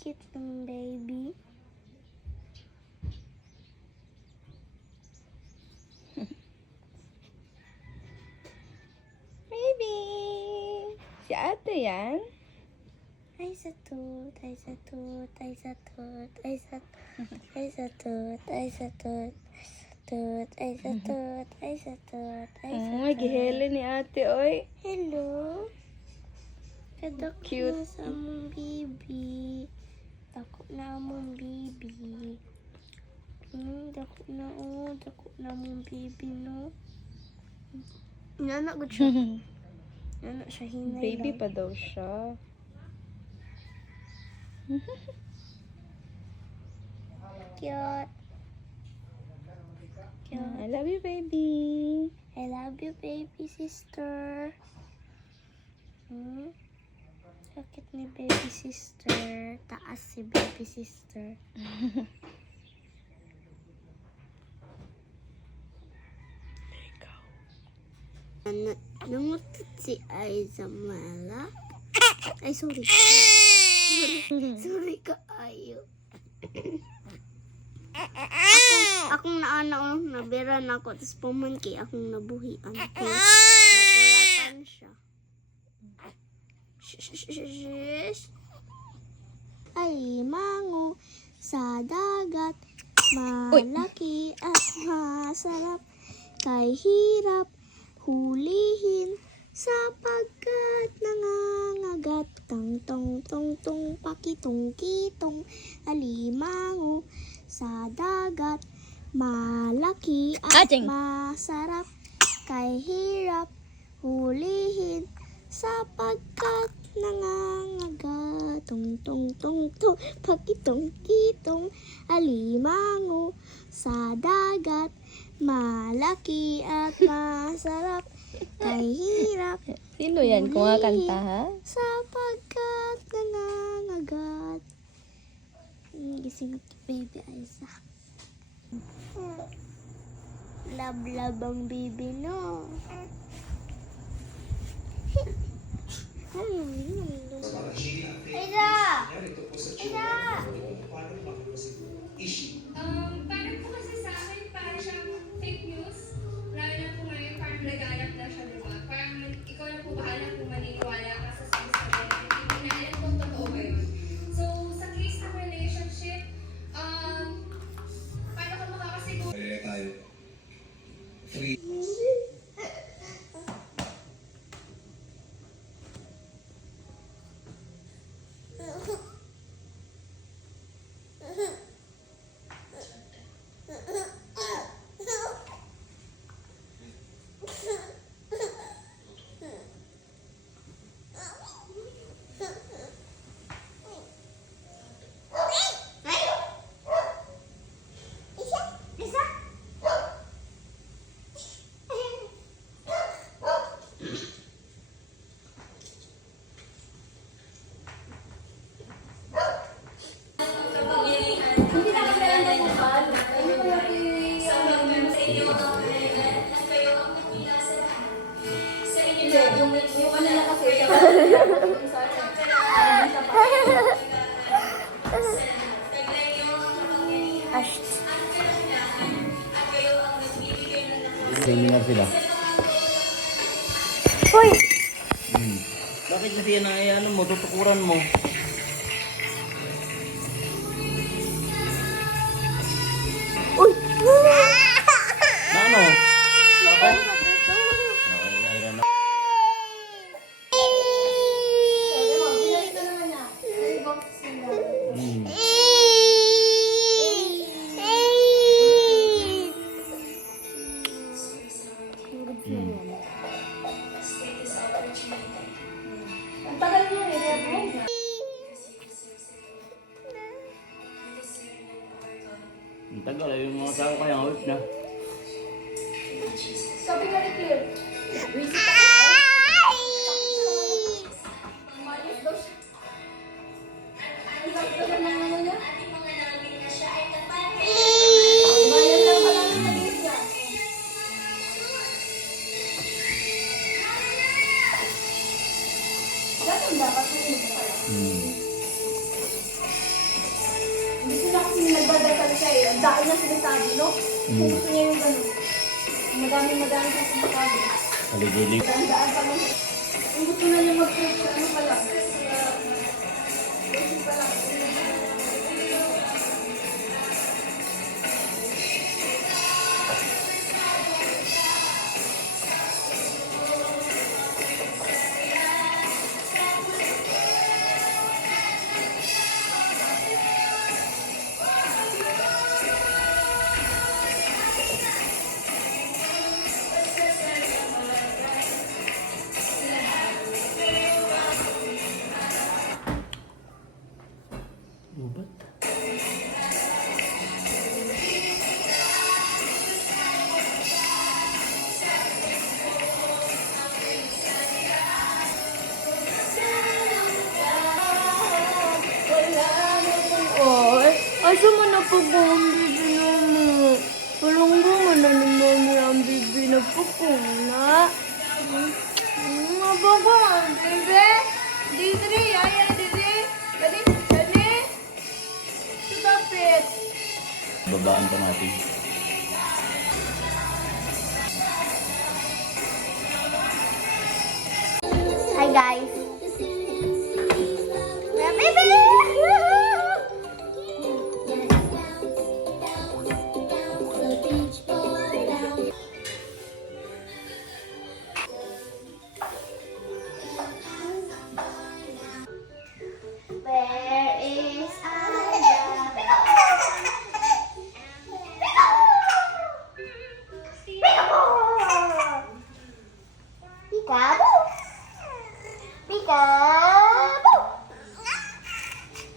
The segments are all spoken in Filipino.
Cute ng baby. Baby! Si ate yan? Ay sa tut, ay sa tut, ay sa tut, ay sa tut, ay sa tut, ay sa tut, ay sa tut, ay sa tut, ay sa tut. Gihele ni ate, oy. Hello. Kadak Cute. na sa among baby. Dako na among baby. Dako na among baby, no? Inanak ko siya. Inanak siya hinay Baby lang. pa daw siya. Cute. Cute. I love you, baby. I love you, baby sister. Sakit ni baby sister. Taas si baby sister. Nangutot si Aiza Mala. Ay, sorry. Sorry ka, ayo. Akong naana nabiran ako, tapos pumanki akong nabuhian. Nakulatan siya. Ay, mango sa dagat, malaki at masarap, kay hirap hulihin sapagkat nangangagat. Tang tong tong tong pakitong kitong, alimango sa dagat, malaki at Ating. masarap, kay hirap hulihin sapagkat nangangagat. Tong tong tong tong pakitong kitong, alimango sa dagat, malaki at masarap, kay hirap Sino yan? Kumakanta, ha? sapagkat nangangagat. Gising at baby Aiza. Love ang baby, no? Aiza! Aiza! Parang po kasi sa akin, parang siyang fake news. Lalo na po ngayon, parang laganap na siya, diba? Parang ikaw na po bahala kung maniniwala ka sa sabi-sabi. Hindi na alam kung totoo ba yun. So, sa case ng relationship, paano ka makakasiguro? Tayo. Free. Seminar sila. Hoy! Bakit kasi yan ang ano mo, tutukuran mo? Uy! Na ano? Ako? Ang tagal mo eh, Ang tagal, yung mga tao kaya out na. sabi nga ni Claire, umalis daw siya. Ang sakit na ng ano niya? Bayan lang pala ng sabihin niya. Ganun dapat yung pala. nagdadasal siya eh. Ang dahil na sinasabi, no? Kung gusto niya yung gano'n. Madami siya sinasabi. Haligilig. Daan pa lang. Kung gusto na niya mag-preach, ano pa lang. Basic pa lang. Ubat. Ay, asa mo na po ba ang bibi na mo? Walang mo na ni mami ang bibi na po ko na. Mababa ang bibi. Didri, yaya, didri. Dali, dali. Stop it. Babaan pa natin. Hi guys. Baby! Where is Peekaboo! Peekaboo!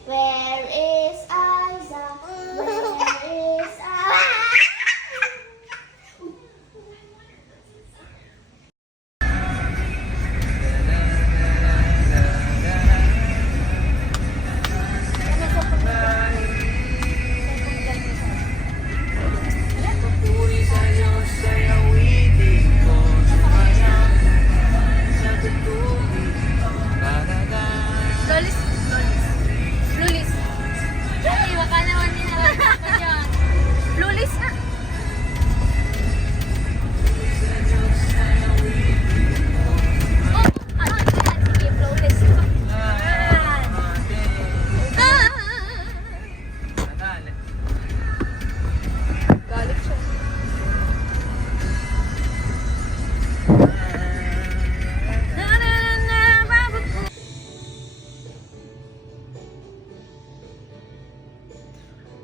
Where is Isaac? Where is Isaac? Lolis. Lulis. Ay, baka naman nila ka dyan. Lulis na. Oh, ano? Sige, Lulis. Galit siya.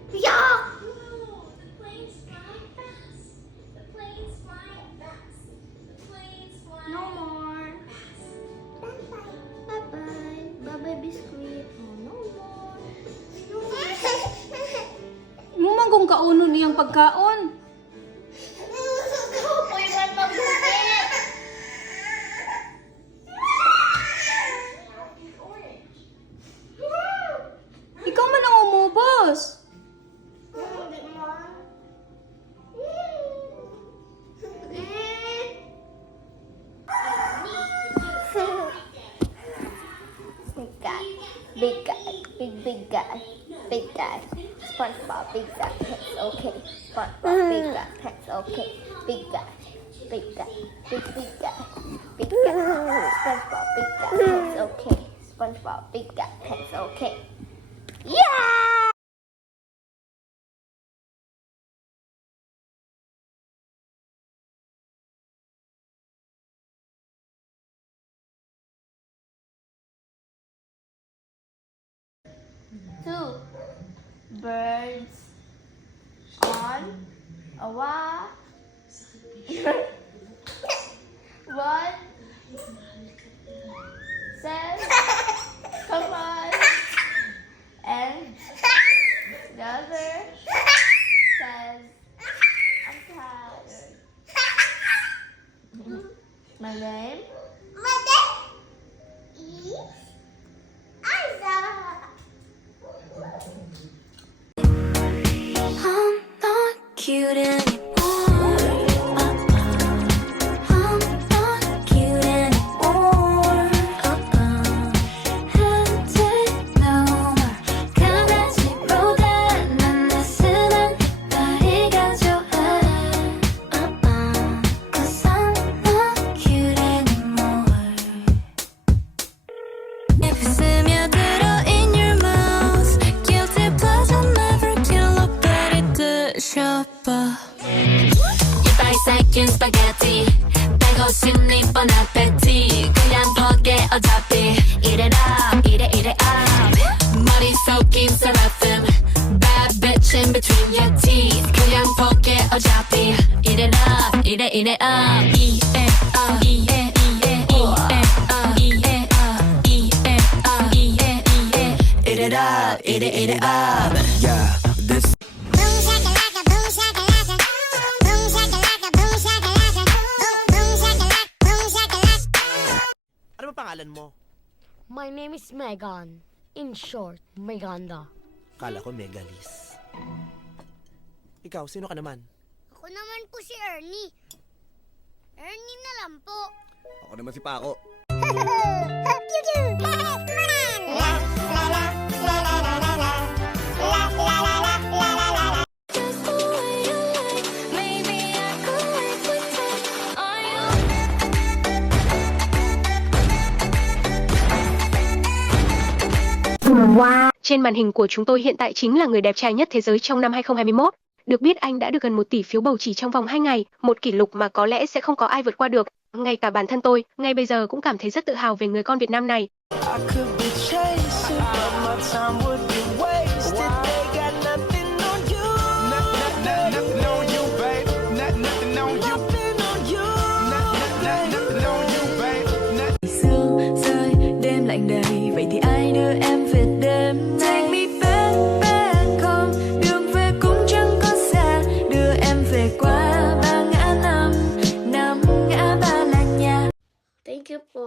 Yeah! No more. Bye-bye. Bye-bye, biscuit. Oh, no more. Mumangkong kaunon niyang pagkaon. Uy, man mabuti. Ikaw man ang umubos. Hindi man. Big guy, big guy, big guy, big guy. SpongeBob, big guy, that's okay. SpongeBob, big guy, that's okay. Big guy, big guy, big guy, big guy. SpongeBob, big guy, that's okay. SpongeBob, big guy, that's okay. Yeah! Two birds on a wire. One says, come on, and the other says, I'm tired. My name? My name is Isaac. I'm not cute anymore. I'm not cute anymore. 현재 너와 강아지 보다 난 내 느낌 seraphim Bad bitch in between your teeth 그냥 볼게 어차피 Eat it up, eat it up Eat it up, eat it, eat it, eat it up Eat it up, eat it up, eat it, eat it up Eat it up Yeah, this Boom shakalaka, boom shakalaka. Boom shakalaka, boom shakalaka. Boom shakalaka, boom shakalaka. Ano ba pangalan mo? My name is Megan. In short, Meganda. Kala ko Megalis. Ikaw, sino ka naman? Ako naman po si Ernie. Ernie na lang po. ako naman si Paco. Just the way you like Maybe I could wait for time Are you Trên màn hình của chúng tôi hiện tại chính là người đẹp trai nhất thế giới trong năm 2021. Được biết anh đã được gần 1 tỷ phiếu bầu chỉ trong vòng 2 ngày, một kỷ lục mà có lẽ sẽ không có ai vượt qua được. Ngay cả bản thân tôi, ngay bây giờ cũng cảm thấy rất tự hào về người con Việt Nam này. Sương rơi, đêm lạnh đầy Vậy thì ai đưa em về đêm nay Take me back, back home Đường về cũng chẳng có xa Đưa em về qua 3 ngã năm ngã ba là nhà Thank you po.